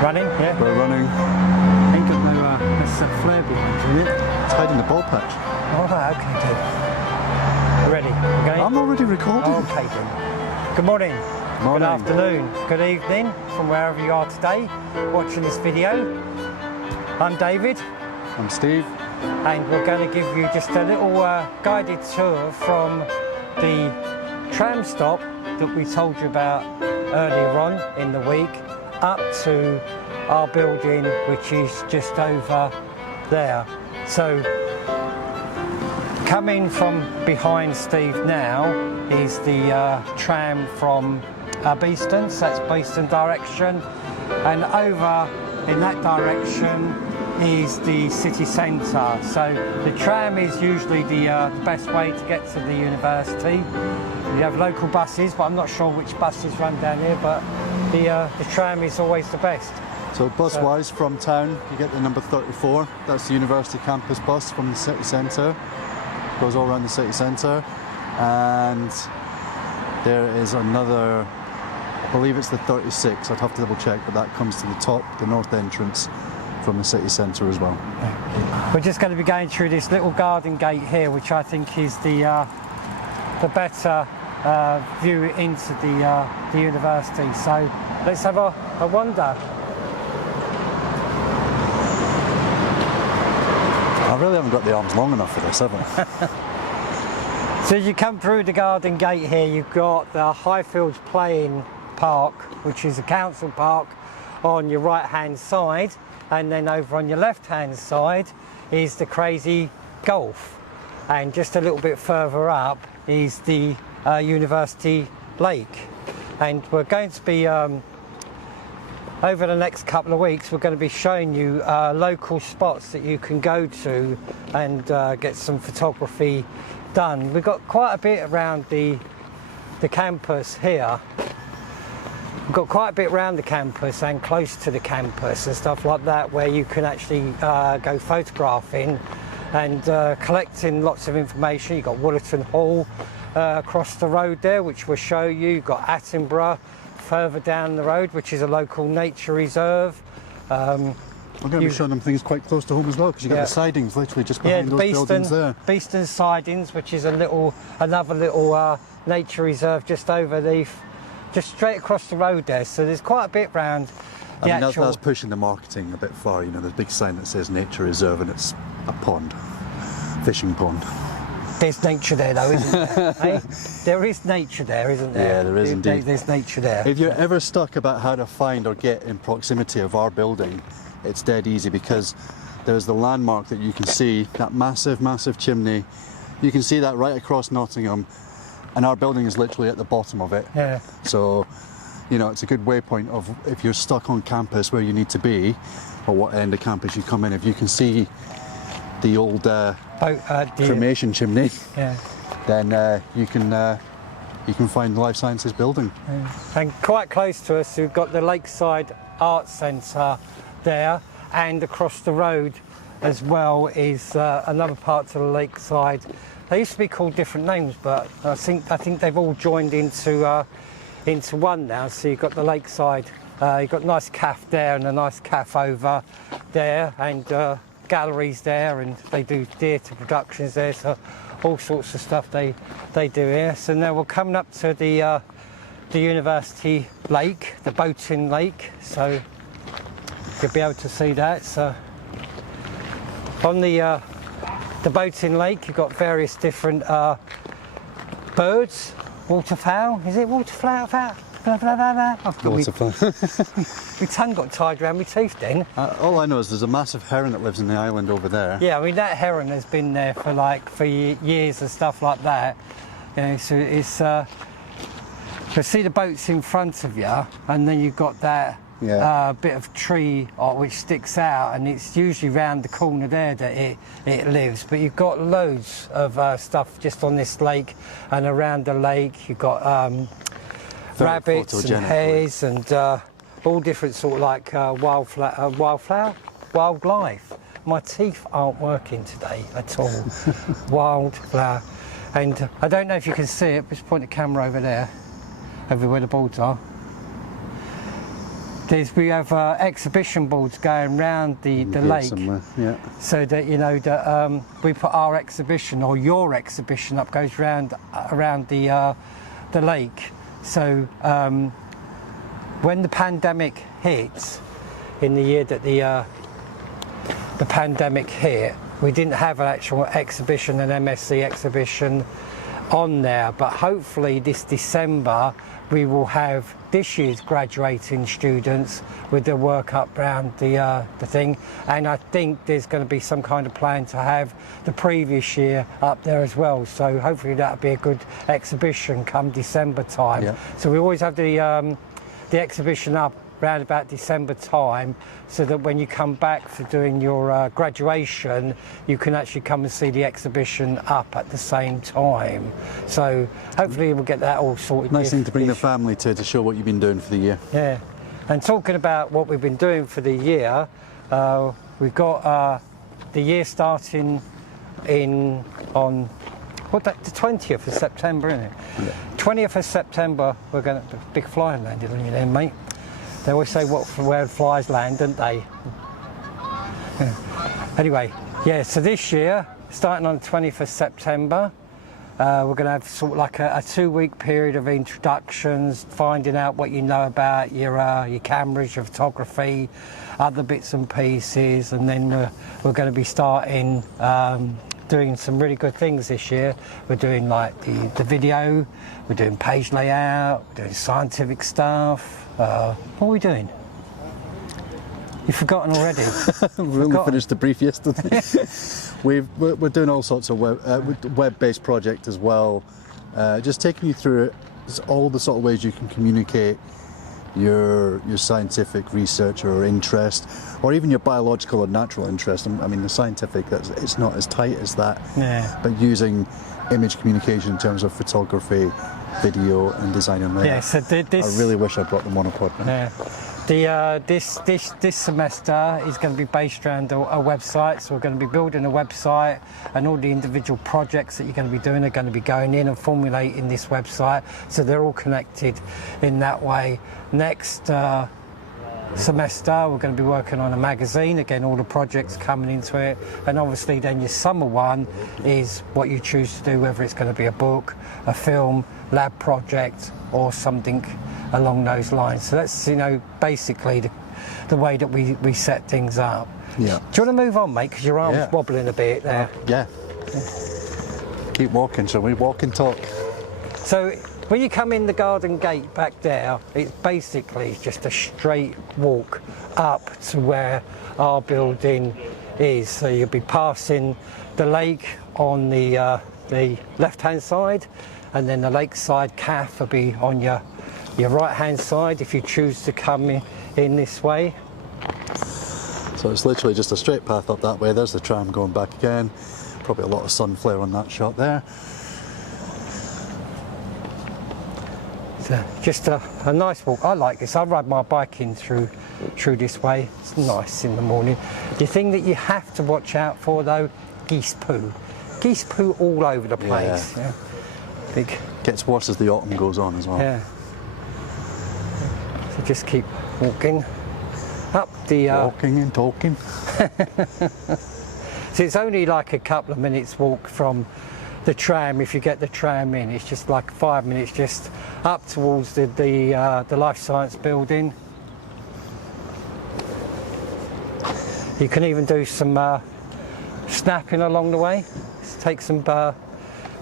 Running, yeah. We're running. Ain't got no flare behind you, is it? It's hiding the ball patch. All right, okay, Dave. Ready? Okay. I'm already recording. Okay, then. Good morning. Morning. Good afternoon. Good evening from wherever you are today watching this video. I'm David. I'm Steve. And we're going to give you just a little guided tour from the tram stop that we told you about earlier on in the week up to our building, which is just over there. So coming from behind Steve now is the tram from Beeston, so that's Beeston direction, and over in that direction is the city centre. So the tram is usually the best way to get to the university. You have local buses, but I'm not sure which buses run down here, but the tram is always the best. So bus-wise from town, you get the number 34. That's the university campus bus from the city centre. Goes all around the city centre. And there is another, I believe it's the 36, I'd have to double check, but that comes to the top, the north entrance from the city centre as well. We're just going to be going through this little garden gate here, which I think is the better view into the university. So let's have a wander. I really haven't got the arms long enough for this, have I? So as you come through the garden gate here, you've got the Highfields Playing Park, which is a council park, on your right hand side, and then over on your left hand side is the Crazy Golf, and just a little bit further up is the University Lake. And we're going to be over the next couple of weeks, we're going to be showing you local spots that you can go to and get some photography done. We've got quite a bit around the campus here. We've got quite a bit around the campus and close to the campus and stuff like that, where you can actually go photographing and collecting lots of information. You've got Woollerton Hall across the road there, which we'll show you. You've got Attenborough further down the road, which is a local nature reserve. I'm going to be showing them things quite close to home as well, because you've got the sidings literally just behind those buildings there. Beeston Sidings, which is another little nature reserve just straight across the road there. So there's quite a bit around the actual... That's pushing the marketing a bit far, you know, there's a big sign that says nature reserve and it's a pond, fishing pond. There's nature there though, isn't there? Hey? There is nature there, isn't there? Yeah, there is indeed. There's nature there. If you're ever stuck about how to find or get in proximity of our building, it's dead easy, because there's the landmark that you can see, that massive, massive chimney. You can see that right across Nottingham, and our building is literally at the bottom of it. Yeah. So, you know, it's a good waypoint of if you're stuck on campus where you need to be, or what end of campus you come in. If you can see the old cremation chimney, then you can find the Life Sciences building. Yeah. And quite close to us, we've got the Lakeside Arts Centre there, and across the road as well is another part of the Lakeside. They used to be called different names, but I think they've all joined into one now. So you've got the Lakeside, you've got a nice cafe there and a nice cafe over there, and galleries there, and they do theatre productions there, so all sorts of stuff they do here. So now we're coming up to the University Lake, the boating lake, so you'll be able to see that. So on the boating lake, you've got various different birds, waterfowl. Is it waterfowl? Waterfowl. My tongue got tied around my teeth then. All I know is there's a massive heron that lives in the island over there. Yeah, I mean that heron has been there for years and stuff like that. You know, so it's you see the boats in front of you, and then you've got that bit of tree which sticks out, and it's usually round the corner there that it lives. But you've got loads of stuff just on this lake and around the lake. You've got rabbits and hares and all different sort of like wildlife. My teeth aren't working today at all. Wildflower. And I don't know if you can see it, just point the camera over there, over where the boards are. we have exhibition boards going round the lake, somewhere. Yeah. so that you know that we put our exhibition or your exhibition up goes round around the lake. So when the pandemic hit, in the year that the pandemic hit, we didn't have an actual exhibition, an MSc exhibition on there, but hopefully this December we will have this year's graduating students with their work up around the thing, and I think there's going to be some kind of plan to have the previous year up there as well, so hopefully that'll be a good exhibition come December time. Yeah. So we always have the exhibition up around about December time, so that when you come back for doing your graduation, you can actually come and see the exhibition up at the same time. So hopefully we'll get that all sorted. Nice thing to bring the family to show what you've been doing for the year. Yeah, and talking about what we've been doing for the year, we've got the year starting on what day? The 20th of September, isn't it? Yeah. 20th of September, we're going to big fly landed on you then, mate. They always say where flies land, don't they? Yeah. Anyway, yeah, so this year, starting on the 20th of September, we're going to have sort of like a 2-week period of introductions, finding out what you know about your cameras, your photography, other bits and pieces, and then we're going to be starting doing some really good things this year. We're doing like the video, we're doing page layout, we're doing scientific stuff. What are we doing? You've forgotten already. We only finished the brief yesterday. We're doing all sorts of web-based project as well. Just taking you through all the sort of ways you can communicate your scientific research or interest, or even your biological or natural interest. I mean, the scientific, it's not as tight as that. Yeah. But using image communication in terms of photography, video, and design and layout. Yeah. So this. I really wish I brought the monopod. Yeah. This semester is going to be based around a website, so we're going to be building a website, and all the individual projects that you're going to be doing are going to be going in and formulating this website, so they're all connected in that way. Next semester we're going to be working on a magazine, again all the projects coming into it, and obviously then your summer one is what you choose to do, whether it's going to be a book, a film, lab project, or something along those lines. So that's, you know, basically the way that we set things up. Yeah. Do you want to move on, mate, because your arm's wobbling a bit there? Yeah. Keep walking, shall we? Walk and talk. So when you come in the garden gate back there, it's basically just a straight walk up to where our building is. So you'll be passing the lake on the left-hand side, and then the lakeside cafe will be on your right-hand side if you choose to come in this way. So it's literally just a straight path up that way. There's the tram going back again. Probably a lot of sun flare on that shot there. So just a nice walk. I like this. I ride my bike in through this way. It's nice in the morning. The thing that you have to watch out for though, geese poo. Geese poo all over the place. Yeah. Big. Gets worse as the autumn goes on as well. Yeah. So just keep walking up the. Walking and talking. So it's only like a couple of minutes walk from the tram. If you get the tram in, it's just like 5 minutes just up towards the life science building. You can even do some snapping along the way. Just take some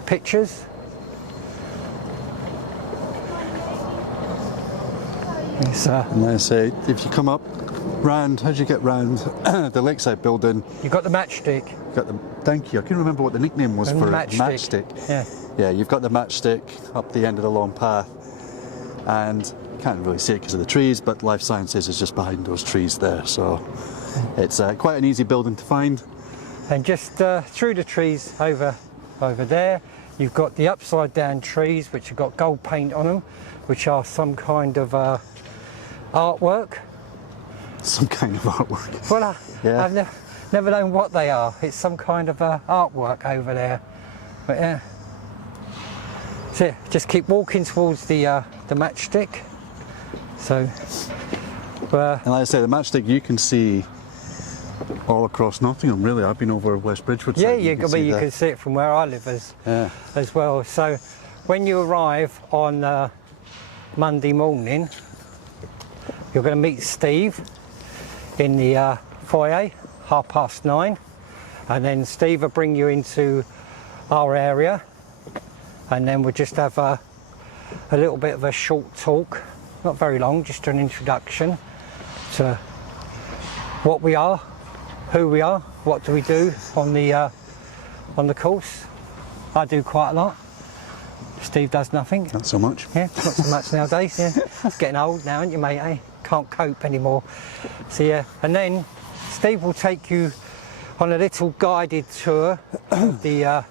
pictures. And I say, if you come up round, how do you get round the lakeside building? You've got the matchstick. Thank you. I couldn't remember what the nickname was for matchstick. Yeah. Yeah, you've got the matchstick up the end of the long path, and you can't really see it because of the trees, but Life Sciences is just behind those trees there, so it's quite an easy building to find. And just through the trees over there, you've got the upside down trees which have got gold paint on them, which are some kind of artwork. Some kind of artwork. Well, I've never known what they are. It's some kind of artwork over there. But yeah. So yeah, just keep walking towards the matchstick. So But, And like I say, the matchstick you can see all across Nottingham, really. I've been over West Bridgewood side, yeah, you can see it from where I live as well. So when you arrive on Monday morning, you're going to meet Steve in the foyer, 9:30, and then Steve will bring you into our area, and then we'll just have a little bit of a short talk, not very long, just an introduction to what we are, who we are, what do we do on the course. I do quite a lot. Steve does nothing. Not so much. Yeah, not so much nowadays. Yeah, it's getting old now, aren't you, mate? Eh? Can't cope anymore. So yeah, and then Steve will take you on a little guided tour of the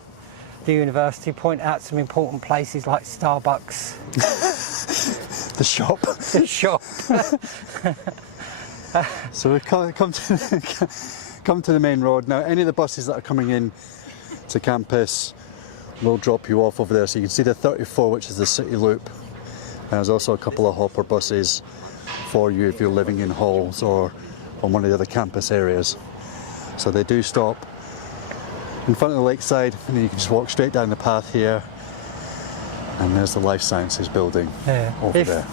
university, point out some important places like Starbucks, The shop. the shop. So we come to the main road. Now, any of the buses that are coming in to campus will drop you off over there. So you can see the 34, which is the city loop. There's also a couple of hopper buses for you if you're living in halls or on one of the other campus areas. So they do stop in front of the lakeside, and then you can just walk straight down the path here. And there's the Life Sciences building over there.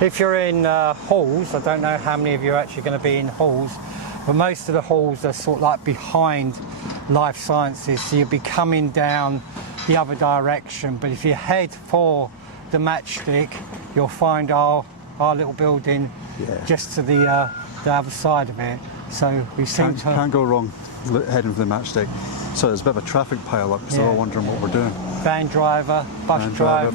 If you're in halls, I don't know how many of you are actually going to be in halls, but most of the halls are sort of like behind Life Sciences, so you'll be coming down the other direction. But if you head for the matchstick, you'll find our little building just to the other side of it. So we seem to... Can't go wrong heading for the matchstick. So there's a bit of a traffic pile up because they're all wondering what we're doing. Van driver, bus driver,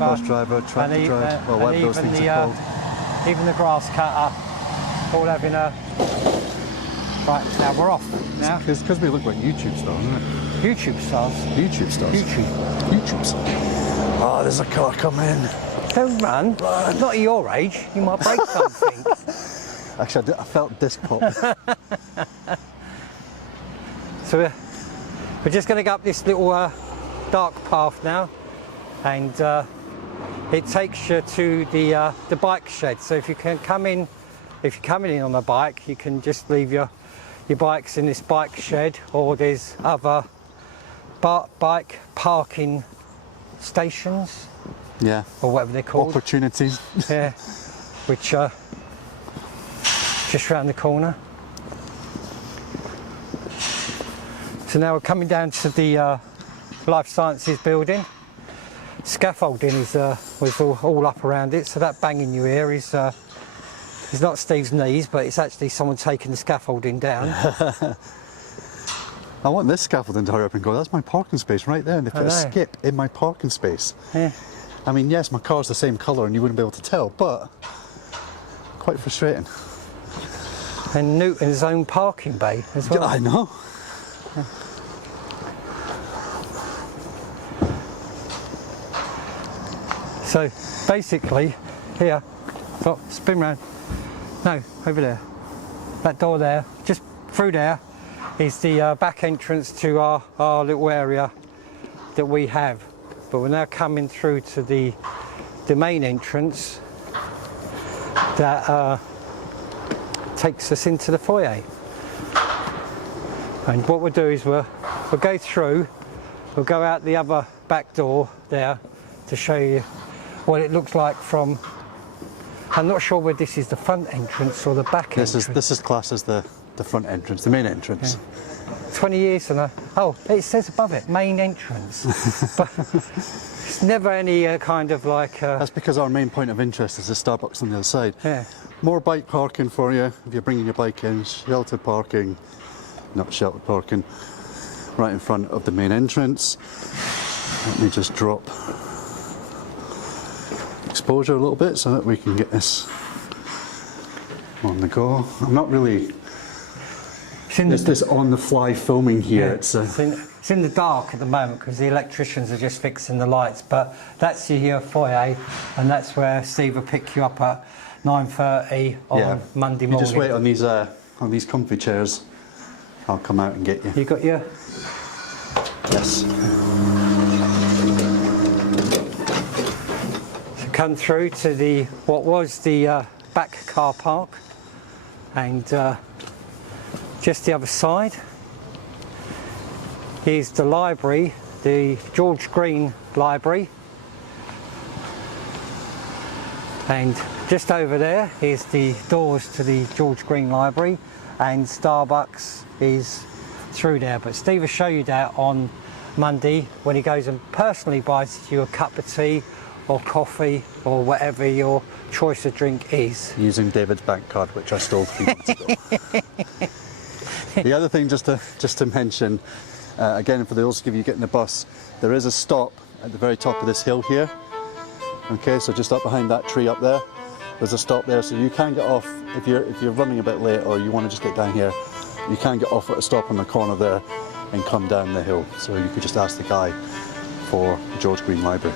tractor driver, well, whatever those things are called. Even the grass cutter, all having a... Right, now we're off now. It's because we look like YouTube stars, isn't it? YouTube stars? YouTube stars. YouTube stars. Oh, there's a car coming. Don't run. Not at your age, you might break something. Actually, I felt disc pop. So we're just going to go up this little dark path now, and it takes you to the bike shed. So if you can come in, if you're coming in on a bike, you can just leave your bikes in this bike shed, or there's other bike parking stations. Yeah. Or whatever they're called. Opportunities. Yeah. Which are just round the corner. So now we're coming down to the Life Sciences building. Scaffolding was all up around it, so that bang in your ear is not Steve's knees, but it's actually someone taking the scaffolding down. I want this scaffolding to hurry up and go. That's my parking space right there, and they put a skip in my parking space. Yeah. I mean, yes, my car's the same colour and you wouldn't be able to tell, but quite frustrating. And Newton's own parking bay as well. I know. Yeah. So basically, here, oh, spin round. No, over there. That door there, just through there, is the back entrance to our little area that we have. But we're now coming through to the main entrance that takes us into the foyer. And what we'll do is we'll go through, we'll go out the other back door there to show you what it looks like from... I'm not sure whether this is the front entrance or the back entrance. This is classed as the front entrance, the main entrance. Yeah. 20 years and oh, it says above it, main entrance. But it's never any kind of like... That's because our main point of interest is the Starbucks on the other side. Yeah. More bike parking for you if you're bringing your bike in, sheltered parking, not sheltered parking, right in front of the main entrance. Let me just drop exposure a little bit so that we can get this on the go. I'm not really... It's this on-the-fly filming here. Yeah, it's in the dark at the moment because the electricians are just fixing the lights, but that's your foyer, and that's where Steve will pick you up at 9:30 on Monday morning. You just wait on these comfy chairs. I'll come out and get you. You got your... Yes. So come through to what was the back car park. And just the other side is the library, the George Green Library. And just over there is the doors to the George Green Library, and Starbucks is through there. But Steve will show you that on Monday when he goes and personally buys you a cup of tea or coffee or whatever your choice of drink is. Using David's bank card, which I stole 3 months ago. The other thing just to mention, again for those of you getting the bus, there is a stop at the very top of this hill here. Okay, so just up behind that tree up there, there's a stop there, so you can get off if you're running a bit late or you want to just get down here. You can get off at a stop on the corner there and come down the hill. So you could just ask the guy for George Green Library.